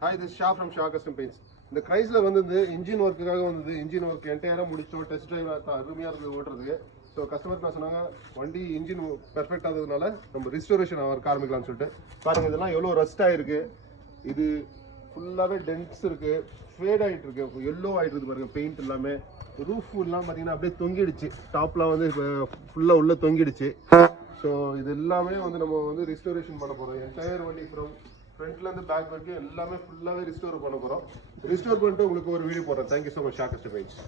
Hi, this is Shah from Shah Custom Paints. இந்த கிரைஸ்ல வந்து இந்த இன்ஜின் ஒர்க்குக்காக வந்து இன்ஜின் ஒர்க் என்டையரா முடிச்சோம். டெஸ்ட் டிரைவ் அருமையா இருக்கு ஓட்டுறதுக்கு. ஸோ கஸ்டமர் நான் சொன்னாங்க வண்டி இன்ஜின் பெர்ஃபெக்ட் ஆகுதுனால நம்ம ரிஸ்டோரேஷன் ஒர்க் ஆரம்பிக்கலாம்னு சொல்லிட்டு பாருங்க இதெல்லாம் எவ்வளோ ரஸ்ட் ஆயிருக்கு. இது ஃபுல்லாகவே டென்ட்ஸ் இருக்கு, ஃபேட் ஆகிட்டு இருக்கு, எல்லோ ஆகிட்டு இருக்கு பாருங்க. பெயிண்ட் எல்லாமே ரூஃப் எல்லாம் பார்த்தீங்கன்னா அப்படியே தொங்கிடுச்சு. டாப்லாம் வந்து ஃபுல்லாக உள்ள தொங்கிடுச்சு. ஸோ இது எல்லாமே வந்து நம்ம வந்து ரிஸ்டோரேஷன் பண்ண போகிறோம். என்டையர் வண்டி ஃப்ரம் ஃப்ரண்ட்ல இருந்து பேக் வரைக்கும் எல்லாமே ஃபுல்லாகவே ரிஸ்டோர் பண்ண போகிறோம். ரிஸ்டோர் பண்ணிட்டு உங்களுக்கு ஒரு வீடியோ போடுறேன். Thank you so much Shah custom paints.